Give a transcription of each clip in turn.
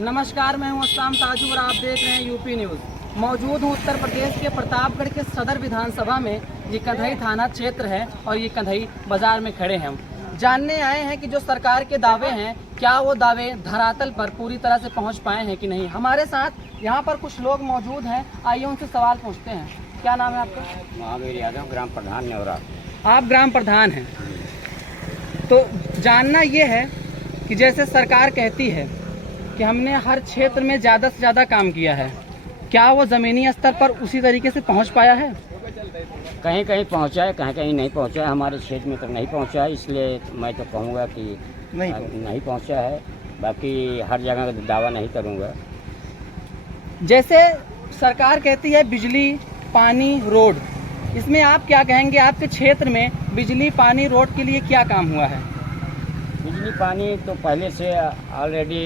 नमस्कार, मैं हूं अस्साम ताजू और आप देख रहे हैं यूपी न्यूज़। मौजूद हूं उत्तर प्रदेश के प्रतापगढ़ के सदर विधानसभा में। ये कंधई थाना क्षेत्र है और ये कंधई बाजार में खड़े हैं। हम जानने आए हैं कि जो सरकार के दावे हैं, क्या वो दावे धरातल पर पूरी तरह से पहुंच पाए हैं कि नहीं। हमारे साथ यहाँ पर कुछ लोग मौजूद हैं, आइए उनसे सवाल पूछते हैं। क्या नाम है आपका? महावीर यादव, ग्राम प्रधान नेवरा। आप ग्राम प्रधान हैं, तो जानना ये है कि जैसे सरकार कहती है कि हमने हर क्षेत्र में ज़्यादा से ज़्यादा काम किया है, क्या वो ज़मीनी स्तर पर उसी तरीके से पहुंच पाया है? कहीं कहीं पहुंचा है, कहीं कहीं नहीं पहुंचा है। हमारे क्षेत्र में तो नहीं पहुंचा है, इसलिए मैं तो कहूँगा कि नहीं पहुंचा है। बाकी हर जगह का दावा नहीं करूँगा। जैसे सरकार कहती है बिजली, पानी, रोड, इसमें आप क्या कहेंगे? आपके क्षेत्र में बिजली, पानी, रोड के लिए क्या काम हुआ है? बिजली पानी तो पहले से ऑलरेडी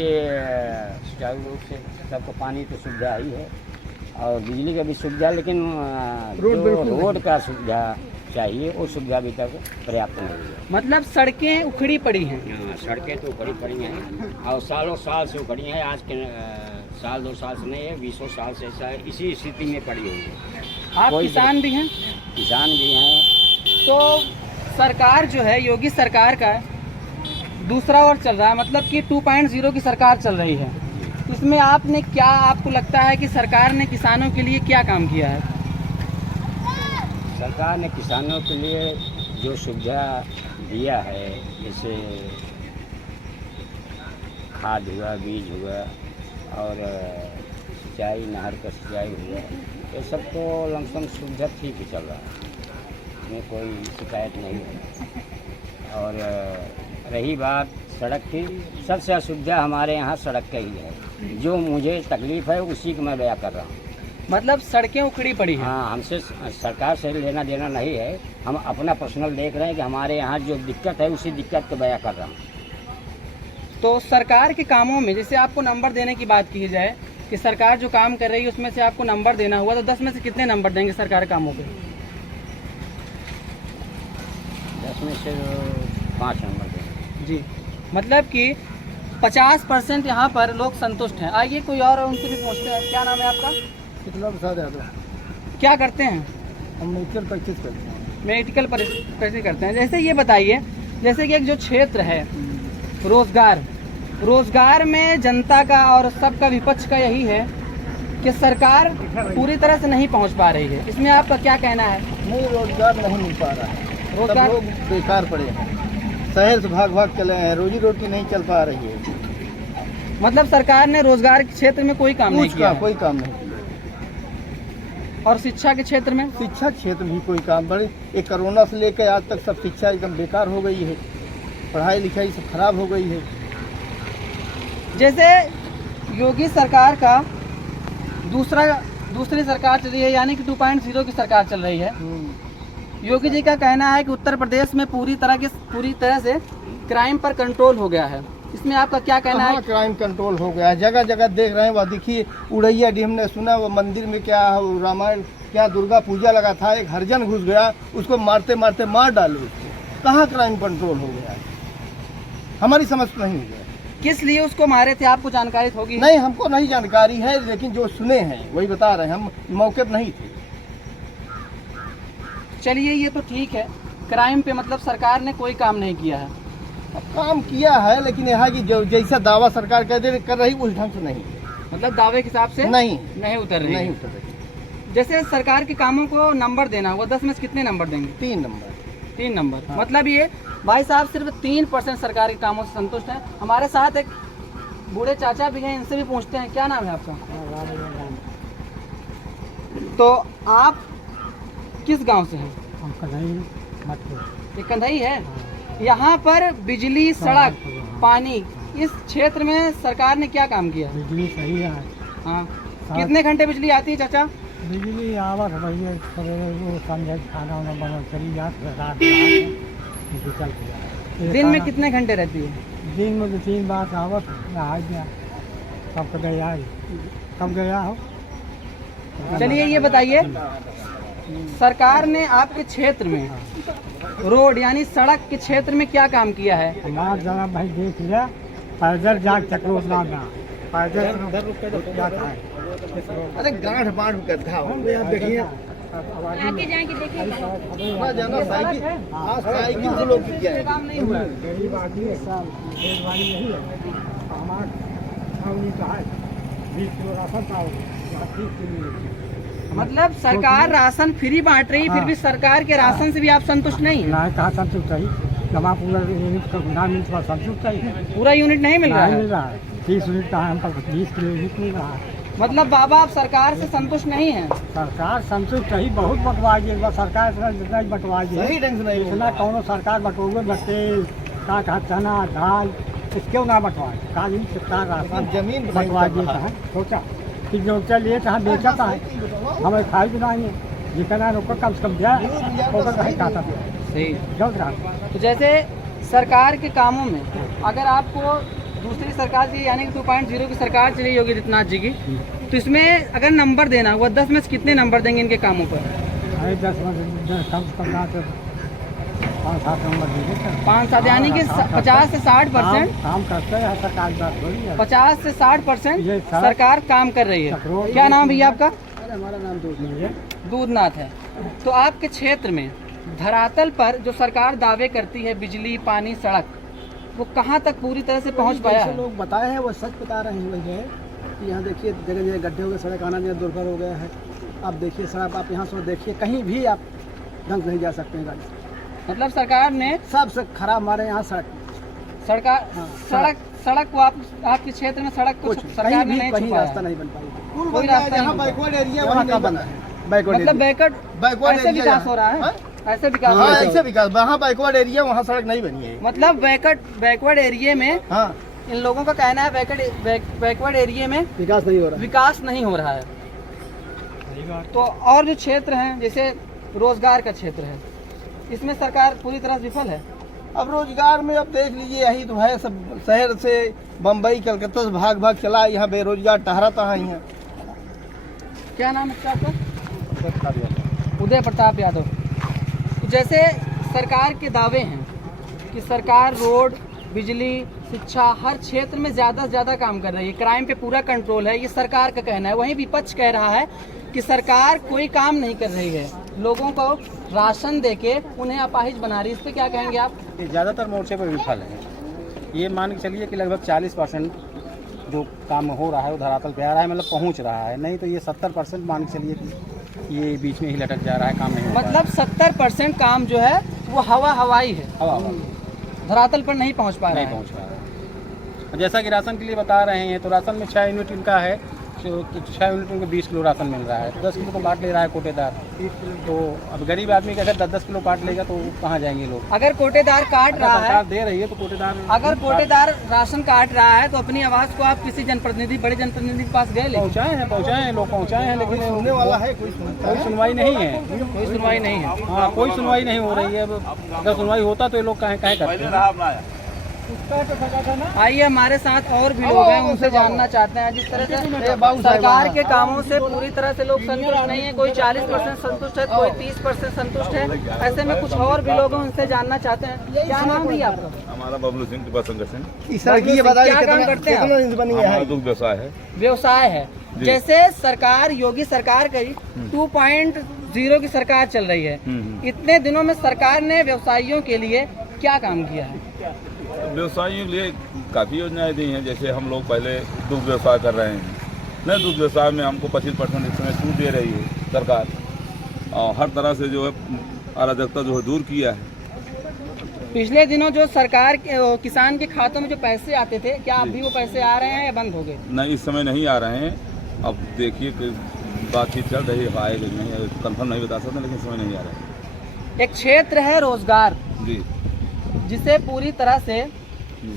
सुचारू रूप से सबको पानी तो सुविधा ही है और बिजली का भी सुविधा, लेकिन रोड का सुविधा चाहिए, वो सुविधा अभी तक पर्याप्त नहीं है। मतलब सड़कें उखड़ी पड़ी हैं। हाँ, सड़कें तो उखड़ी पड़ी हैं और सालों साल से उखड़ी हैं। आज के साल 2 साल से नहीं है, 20 साल से ऐसा इसी स्थिति में पड़ी हुई है। आप किसान भी हैं? किसान भी हैं। तो सरकार जो है, योगी सरकार का दूसरा ओर चल रहा है, मतलब कि 2.0 की सरकार चल रही है। इसमें आपने क्या, आपको लगता है कि सरकार ने किसानों के लिए क्या काम किया है? सरकार ने किसानों के लिए जो सुविधा दिया है, जैसे खाद हुआ, बीज हुआ और सिंचाई, नहर का सिंचाई हुआ, ये सब तो लमसम सुविधा ठीक ही चल रहा है, इसमें कोई शिकायत नहीं है। और रही बात सड़क की, सबसे असुविधा हमारे यहाँ सड़क का ही है। जो मुझे तकलीफ़ है उसी को मैं बयां कर रहा हूँ। मतलब सड़कें उखड़ी पड़ी हैं। हाँ, हमसे सरकार से लेना देना नहीं है, हम अपना पर्सनल देख रहे हैं कि हमारे यहाँ जो दिक्कत है उसी दिक्कत को बयां कर रहा हूँ। तो सरकार के कामों में जैसे आपको नंबर देने की बात की जाए कि सरकार जो काम कर रही है उसमें से आपको नंबर देना हुआ, तो 10 में से कितने नंबर देंगे सरकार कामों के? 10 में से 5 नंबर देंगे। जी, मतलब कि 50% यहाँ पर लोग संतुष्ट हैं। आइए कोई और उनसे भी पूछते हैं। क्या नाम है आपका? कितना प्रसाद यादव। क्या करते हैं? हम मेडिकल प्रैक्टिस करते हैं। मेडिकल प्रैक्टिस करते हैं। जैसे ये बताइए, जैसे कि एक जो क्षेत्र है रोजगार में जनता का और सबका विपक्ष का यही है कि सरकार पूरी तरह से नहीं पहुंच पा रही है, इसमें आपका क्या कहना है? नहीं, रोजगार नहीं मिल पा रहा है। रोजगार सब लोग बेकार पड़े हैं, शहर से भाग चले हैं, रोजी रोटी नहीं चल पा रही है। मतलब सरकार ने रोजगार के क्षेत्र में कोई काम नहीं किया है। कोई काम नहीं किया। और शिक्षा के क्षेत्र में? शिक्षा क्षेत्र भी कोई काम, बड़े ये कोरोना से लेकर आज तक सब शिक्षा एकदम बेकार हो गई है, पढ़ाई लिखाई सब खराब हो गई है। जैसे योगी सरकार का दूसरी सरकार चल रही है, यानी कि 2.0 की सरकार चल रही है। योगी जी का कहना है कि उत्तर प्रदेश में पूरी तरह से क्राइम पर कंट्रोल हो गया है, इसमें आपका क्या कहना है? क्राइम कंट्रोल हो गया है, जगह जगह देख रहे हैं। वह देखिए उड़ैया डी, हमने सुना वो मंदिर में क्या रामायण, क्या दुर्गा पूजा लगा था, एक हरिजन घुस गया, उसको मारते मारते मार डाले उसको। कहाँ क्राइम कंट्रोल हो गया है? हमारी समझ नहीं है। किस लिए उसको मारे थे, आपको जानकारी होगी? नहीं, हमको नहीं जानकारी है, लेकिन जो सुने हैं वही बता रहे हैं, हम मौके पर नहीं थे। चलिए, ये तो ठीक है, क्राइम पे मतलब सरकार ने कोई काम नहीं किया है। काम किया है, लेकिन यहाँ की जो जैसा दावा सरकार कर रही उस ढंग से नहीं, मतलब दावे के हिसाब से नहीं उतर रही। नहीं उतर रही। जैसे सरकार के कामों को नंबर देना हुआ, 10 में से कितने नंबर देंगे? 3 नंबर। 3 नंबर। हाँ। मतलब ये भाई साहब सिर्फ 3% सरकार के कामों से संतुष्ट हैं। हमारे साथ एक बूढ़े चाचा भी हैं, इनसे भी पूछते हैं। क्या नाम है आपका? तो आप किस गांव से हैं? ये कंधई है। यहाँ पर बिजली, सड़क, पानी, इस क्षेत्र में सरकार ने क्या काम किया? बिजली सही है। हाँ, कितने घंटे बिजली आती है चाचा? बिजली आवत भैया, समझे खाना वाना बना चली जात, दिन में कितने घंटे रहती है? दिन में 2-3 बार आवत, नहा गया, कब गया हो। चलिए, ये बताइए, सरकार ने आपके क्षेत्र में रोड यानी सड़क के क्षेत्र में क्या काम किया है? हमारा जरा भाई देख लिया, पैदल जा चक्रोत ना अरे गांठ बांठ गड्ढा हो गया देखिए आगे जाके देखिए जाना साइकिल हाँ साइकिल से लोग क्या है काम नहीं हुआ है। गरीब आदमी है सब बेजवारी नहीं है हमारा छावनी का है 20 किलो राशन था 30 किलो मतलब सरकार राशन फ्री बांट रही, फिर भी सरकार के राशन से भी आप संतुष्ट नहीं हैं? ना कहा संतुष्ट रही जमा पूरा यूनिट का ना मिल पा संतुष्ट रही पूरा यूनिट नहीं मिल रहा नहीं है। मिल रहा है 30 यूनिट का है हम पर 20 किलो यूनिट मिल रहा है मतलब बाबा आप सरकार से संतुष्ट नहीं हैं? सरकार संतुष्ट रही बहुत बंटवा दी सरकार इतना जितना ही बंटवा दी सही ढंग से नहीं इतना कौन सरकार बटोगे बटे का कहा चना दाल क्यों ना बंटवाए काली सरकार राशन जमीन बंटवा दिए है सोचा कि जो चलिए कहाँ बेचता है हमें खाई बनाएंगे जितना रोक कम से कम जाए होकर कहीं खाता सही। जल्द रहा तो जैसे सरकार के कामों में अगर आपको दूसरी सरकार की यानी कि 2.0 की सरकार चली होगी आदित्यनाथ जी की, तो इसमें अगर नंबर देना हुआ 10 में से कितने नंबर देंगे इनके कामों पर? अरे 10 कम से कम ना तो 5-7 नंबर दीजिए 5-7 यानी कि 50 से 60% काम करते हैं सरकार की बात थोड़ी है 50 से 60% ये सरकार काम कर रही है। सकरों- क्या नाम भैया आपका? अरे हमारा नाम दूध नहीं है दूधनाथ है। तो आपके क्षेत्र में धरातल पर जो सरकार दावे करती है बिजली पानी सड़क, वो कहाँ तक पूरी तरह से पहुँच पाया जैसे है? लोग बताए हैं वो सच बता रहे हैं वही है कि यहाँ देखिए जगह जगह गड्ढे हो गए सड़क आना जाना दुर्भर हो गया है आप देखिए सड़क आप यहाँ से देखिए कहीं भी आप ढंग से नहीं जा सकते हैं गाड़ी से मतलब सरकार ने सबसे खराब हमारे यहाँ सड़क सरकार हाँ, सड़क को आपके क्षेत्र में सड़क को कुछ सरकार कहीं ने भी नहीं कहीं छुपाया रास्ता है। नहीं बन पाई पुल कोई बन रहा है रास्ता जहाँ नहीं बैकवर्ड एरिया वहाँ वहाँ का नहीं बंद बना है बैकवर्ड मतलब बैकवर्ड ऐसे एरिया विकास हो रहा है, हाँ? ऐसे विकास हो हाँ रहा है। ऐसे विकास वहाँ बैकवर्ड एरिया वहाँ सड़क नहीं बनी है मतलब बैकवर्ड एरिया में हाँ इन लोगों का कहना है बैकवर्ड एरिया में विकास नहीं हो रहा विकास नहीं हो रहा है। तो और जो क्षेत्र हैं जैसे रोजगार का क्षेत्र है, इसमें सरकार पूरी तरह से विफल है। अब रोजगार में अब देख लीजिए यही तो है सब शहर से बम्बई कलकत्ता से भाग भाग चला यहाँ बेरोजगार टहराता है यहाँ क्या नाम है आपका? उदय प्रताप यादव। तो जैसे सरकार के दावे हैं कि सरकार रोड बिजली शिक्षा हर क्षेत्र में ज़्यादा से ज़्यादा काम कर रही है, क्राइम पे पूरा कंट्रोल है, ये सरकार का कहना है। वहीं विपक्ष कह रहा है कि सरकार कोई काम नहीं कर रही है, लोगों को राशन देके उन्हें अपाहिज बना रही है। इस पे क्या कहेंगे आप? ज़्यादातर मोर्चे पर विफल है। ये मान के चलिए कि लगभग 40% जो काम हो रहा है वो धरातल पे आ रहा है, मतलब पहुंच रहा है, नहीं तो ये 70% मान के चलिए कि ये बीच में ही लटक जा रहा है, काम नहीं हो पा रहा मतलब 70% काम जो है वो हवाई है, है। हवा धरातल पर नहीं पहुंच पा रहा नहीं है। पहुंच पा रहा है। और जैसा कि राशन के लिए बता रहे हैं तो राशन में 6 यूनिट इनका है, जो 6 यूनिट उनको 20 किलो राशन मिल रहा है, 10 किलो तो काट ले रहा है कोटेदार। तो अब गरीब आदमी अगर 10-10 किलो काट लेगा तो कहाँ जाएंगे लोग? अगर कोटेदार काट अगर रहा सरकार है, दे रही है तो कोटेदार अगर कोटेदार राशन काट रहा है तो अपनी आवाज को आप किसी जनप्रतिनिधि बड़े जनप्रतिनिधि के पास गए लेकिन पहुँचाए हैं लोग पहुँचाए हैं, लेकिन सुनने वाला है कोई सुनता कोई है सुनवाई नहीं है। कोई सुनवाई नहीं है। हाँ, कोई सुनवाई नहीं हो रही है। अब अगर सुनवाई होता तो ये लोग कहें करते हैं। आइए हमारे साथ और भी लोग हैं, उनसे जानना चाहते हैं। जिस तरह से बाबू साहब सरकार के कामों से पूरी तरह से लोग संतुष्ट नहीं है, कोई 40% संतुष्ट है, कोई 30% संतुष्ट है। ऐसे में कुछ और भी लोग हैं, उनसे जानना चाहते हैं। क्या नाम भी आपका? हमारा बबलू सिंह कृपा शंकर सिंह। इस सड़क की ये बताइए क्या काम कितना करते हैं आप? कितना इंच बनी हमारा है दुग्ध व्यवसाय है। व्यवसाय है। जी। जैसे सरकार योगी सरकार की 2.0 की सरकार चल रही है, इतने दिनों में सरकार ने व्यवसायियों के लिए क्या काम किया है? व्यवसायियों के लिए काफ़ी योजनाएं दी हैं। जैसे हम लोग पहले दुग्ध व्यवसाय कर रहे हैं, नए दुग्ध व्यवसाय में हमको 25% इस समय छूट दे रही है सरकार, और हर तरह से जो है अराजकता जो है दूर किया है। पिछले दिनों जो सरकार के किसान के खातों में जो पैसे आते थे, क्या अभी वो पैसे आ रहे हैं या बंद हो गए? नहीं, इस समय नहीं आ रहे हैं। अब देखिए कि बातचीत चल रही है, आएगा नहीं, कंफर्म नहीं बता सकते, लेकिन इस समय नहीं आ रहे हैं। एक क्षेत्र है रोजगार, जी जिसे पूरी तरह से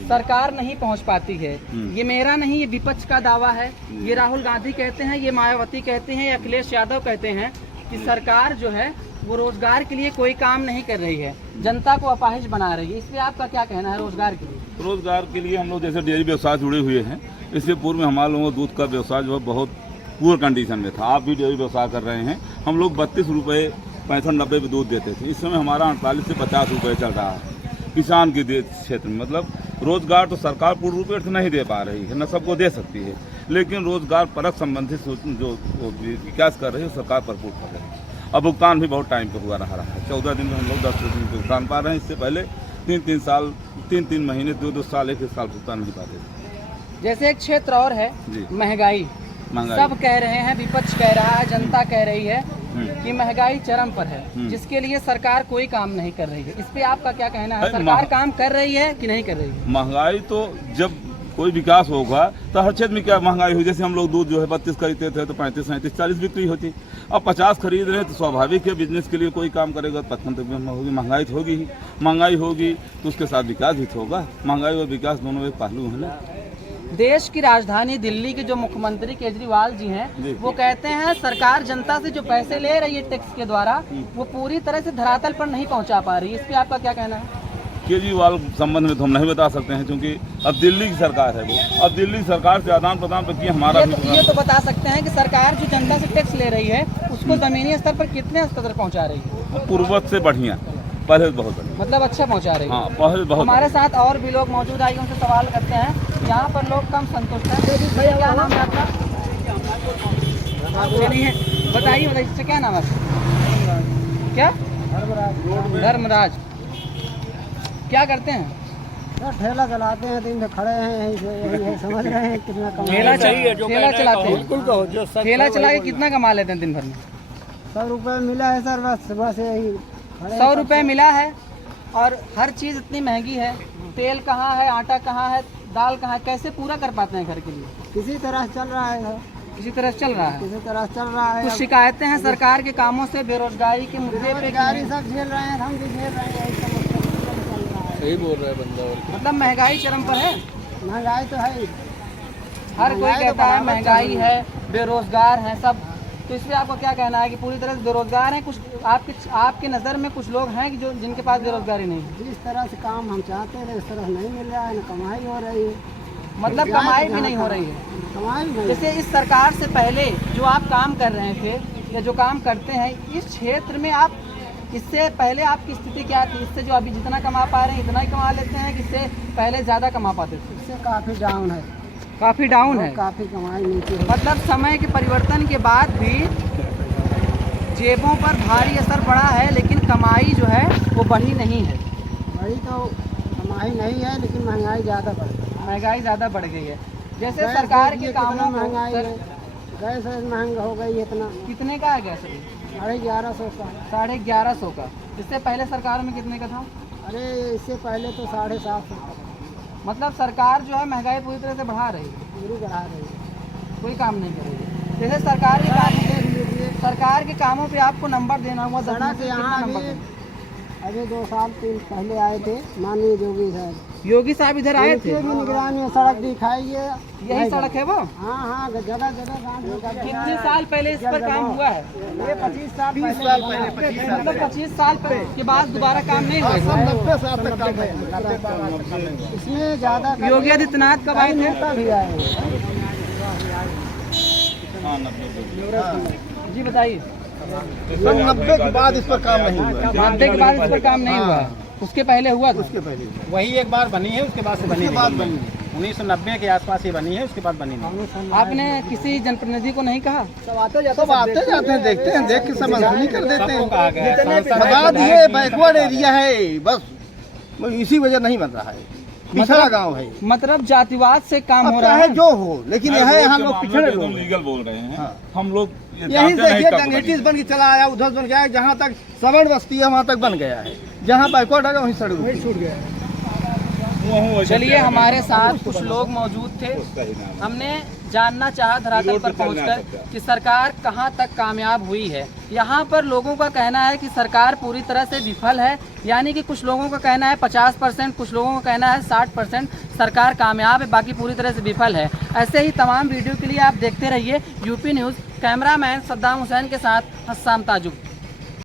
सरकार नहीं पहुंच पाती है। ये मेरा नहीं, ये विपक्ष का दावा है। ये राहुल गांधी कहते हैं, ये मायावती कहते हैं, ये अखिलेश यादव कहते हैं कि सरकार जो है वो रोजगार के लिए कोई काम नहीं कर रही है, जनता को अपाहिज बना रही है। इस पे आपका क्या कहना है रोजगार के लिए? रोजगार के लिए हम लोग जैसे डेयरी व्यवसाय जुड़े हुए हैं। इससे पूर्व में हमारे लोगों को दूध का व्यवसाय जो है बहुत पुअर कंडीशन में था। आप भी डेयरी व्यवसाय कर रहे हैं। हम लोग 32 रुपये 65-90 पे दूध देते थे। इस समय हमारा 48 से 50 रुपये चल रहा है। किसान के क्षेत्र में। मतलब रोजगार तो सरकार पूर्ण रूप से नहीं दे पा रही है, न सबको दे सकती है, लेकिन रोजगार परक संबंधित जो विकास कर रही है सरकार भरपूर कर रही है। अब भुगतान भी बहुत टाइम पे हुआ रहा है, 14 दिन में हम लोग 10 दिन भुगतान पा रहे हैं। इससे पहले 3 महीने 2 साल 1 साल भुगतान नहीं पाते थे। जैसे एक क्षेत्र और है जी। महंगाई, सब कह रहे हैं, विपक्ष कह रहा है, जनता कह रही है कि महंगाई चरम पर है, जिसके लिए सरकार कोई काम नहीं कर रही है। इस पे आपका क्या कहना है? सरकार काम कर रही है कि नहीं कर रही है? महंगाई तो जब कोई विकास होगा तो हर क्षेत्र में क्या महंगाई हुई। जैसे हम लोग दूध जो है 32 खरीदते थे तो 35, 37, 40 बिक्री होती। अब 50 खरीद रहे हैं तो स्वाभाविक है बिजनेस के लिए कोई काम करेगा तो 55 तक होगी, महंगाई तो होगी ही। महंगाई होगी तो उसके साथ विकास भी तो होगा। महंगाई और विकास दोनों एक पहलू है ना। देश की राजधानी दिल्ली के जो मुख्यमंत्री केजरीवाल जी हैं, वो कहते हैं सरकार जनता से जो पैसे ले रही है टैक्स के द्वारा, वो पूरी तरह से धरातल पर नहीं पहुंचा पा रही। इस पे आपका क्या कहना है? केजरीवाल संबंध में तो हम नहीं बता सकते हैं, क्योंकि अब दिल्ली की सरकार है वो। अब दिल्ली सरकार से आदान प्रदान पर किया हमारा ये तो बता सकते हैं कि सरकार जो जनता से टैक्स ले रही है उसको जमीनी स्तर पर कितने स्तर तक पहुंचा रही है? पूर्वज से बढ़िया, पहले बहुत बढ़िया, मतलब अच्छा पहुंचा रही है। हाँ, पहले बहुत। हमारे साथ और भी लोग मौजूद आइए, उनसे सवाल करते हैं। यहाँ पर लोग कम संतुष्ट हैं। भैया क्या नाम है आपका? चलिए बताइए बताइए, क्या नाम है? क्या? धर्मराज। क्या करते हैं? ठेला चलाते हैं, दिन से खड़े हैं यहीं से, यही है, समझ रहे हैं कितना ठेला चलाते हैं। ठेला चला के कितना कमा लेते हैं दिन भर में? 100 रुपये मिला है सर, बस सुबह से यही 100 रुपये मिला है। और हर चीज़ इतनी महंगी है, तेल कहाँ है, आटा कहाँ है, दाल कहाँ है, कैसे पूरा कर पाते हैं घर के लिए? किसी तरह चल रहा है सर, किसी तरह चल रहा है। किसी तरह चल रहा है। कुछ शिकायतें हैं सरकार के कामों से, बेरोजगारी के मुद्दे पे? गाड़ी सब झेल रहे हैं, हम भी झेल रहे हैं, यही समस्या चल रहा है। सही बोल रहा है बंदा। मतलब महंगाई चरम पर है। महंगाई तो है, हर कोई कहता है महंगाई है, बेरोजगार हैं सब। तो इसलिए आपको क्या कहना है कि पूरी तरह से बेरोजगार हैं? कुछ आपके नज़र में कुछ लोग हैं कि जो जिनके पास बेरोजगारी नहीं है? जिस तरह से काम हम चाहते थे उस तरह नहीं मिल रहा है, न कमाई हो रही है। मतलब कमाई भी नहीं हो रही है। कमाई भी नहीं। जैसे इस सरकार से पहले जो आप काम कर रहे थे या जो काम करते हैं इस क्षेत्र में, आप इससे पहले आपकी स्थिति क्या थी? इससे जो अभी जितना कमा पा रहे हैं इतना ही कमा लेते हैं कि इससे पहले ज़्यादा कमा पाते थे? इससे काफ़ी डाउन है, काफ़ी डाउन है। काफ़ी कमाई नीचे है। मतलब समय के परिवर्तन के बाद भी जेबों पर भारी असर पड़ा है, लेकिन कमाई जो है वो बढ़ी नहीं है। बड़ी तो कमाई नहीं है, लेकिन महंगाई ज़्यादा बढ़ गई। महंगाई ज़्यादा बढ़ गई है। जैसे सरकार के कामों महंगाई को है, गैस महंगा हो गई इतना। कितने का है गैस अभी? 1150 का। 1150 का। इससे पहले सरकार में कितने का था? अरे इससे पहले तो 750 का। मतलब सरकार जो है महंगाई पूरी तरह से बढ़ा रही है, पूरी बढ़ा रही है, कोई काम नहीं कर रही है। जैसे सरकार के काम देख लीजिए, सरकार के कामों पे आपको नंबर देना हुआ, सड़क यहाँ अभी 2 साल 3 पहले आए थे माननीय योगी साहब। योगी साहब इधर आए थे, निगरानी में सड़क दिखाई है, यही सड़क है वो? हाँ, जगह जगह। कितने साल पहले इस पर काम हुआ है? ये 25 साल पहले। मतलब 25 साल के बाद दोबारा काम नहीं हुआ? 90 साल तक काम है। इसमें ज़्यादा योगी आदित्यनाथ कब आए थे? नेता भी आए। जी बताइए। 90 के बाद इस पर काम नहीं हुआ। 90 के बाद इस पर काम नहीं हुआ, उसके पहले हुआ था? उसके पहले वही एक बार बनी है, उसके बाद से बनी बाद नहीं। बनी 1990 के आसपास ही बनी है, उसके बाद बनी नहीं। आपने किसी जनप्रतिनिधि को नहीं कहा? सब आते जाते हैं, देखते हैं, देख के समझदारी कर देते सबको कहा गया है, हैं। सांसद बता है, दिए बैकवर्ड एरिया है, बस इसी वजह नहीं बन रहा है। पिछड़ा गांव है, मतलब जातिवाद से काम हो अब रहा चाहे है। जो हो, लेकिन यहाँ लोग पिछड़े लोग हैं। लीगल बोल रहे हैं। हाँ। हम लोग यहीं से ये डंगेटिस बन के चला आया, उधर बन गया, जहाँ तक सवर्ण बस्ती है वहाँ तक बन गया है, जहाँ बैकवर्ड है वहीं सड़क छूट गया। चलिए, हमारे साथ कुछ लोग मौजूद थे, हमने जानना चाहा धरातल पर पहुंचकर कि सरकार कहां तक कामयाब हुई है। यहां पर लोगों का कहना है कि सरकार पूरी तरह से विफल है, यानी कि कुछ लोगों का कहना है 50%, कुछ लोगों का कहना है 60% सरकार कामयाब है, बाकी पूरी तरह से विफल है। ऐसे ही तमाम वीडियो के लिए आप देखते रहिए UP news. Cameraman Saddam Hussain के साथ हस्साम ताजुब।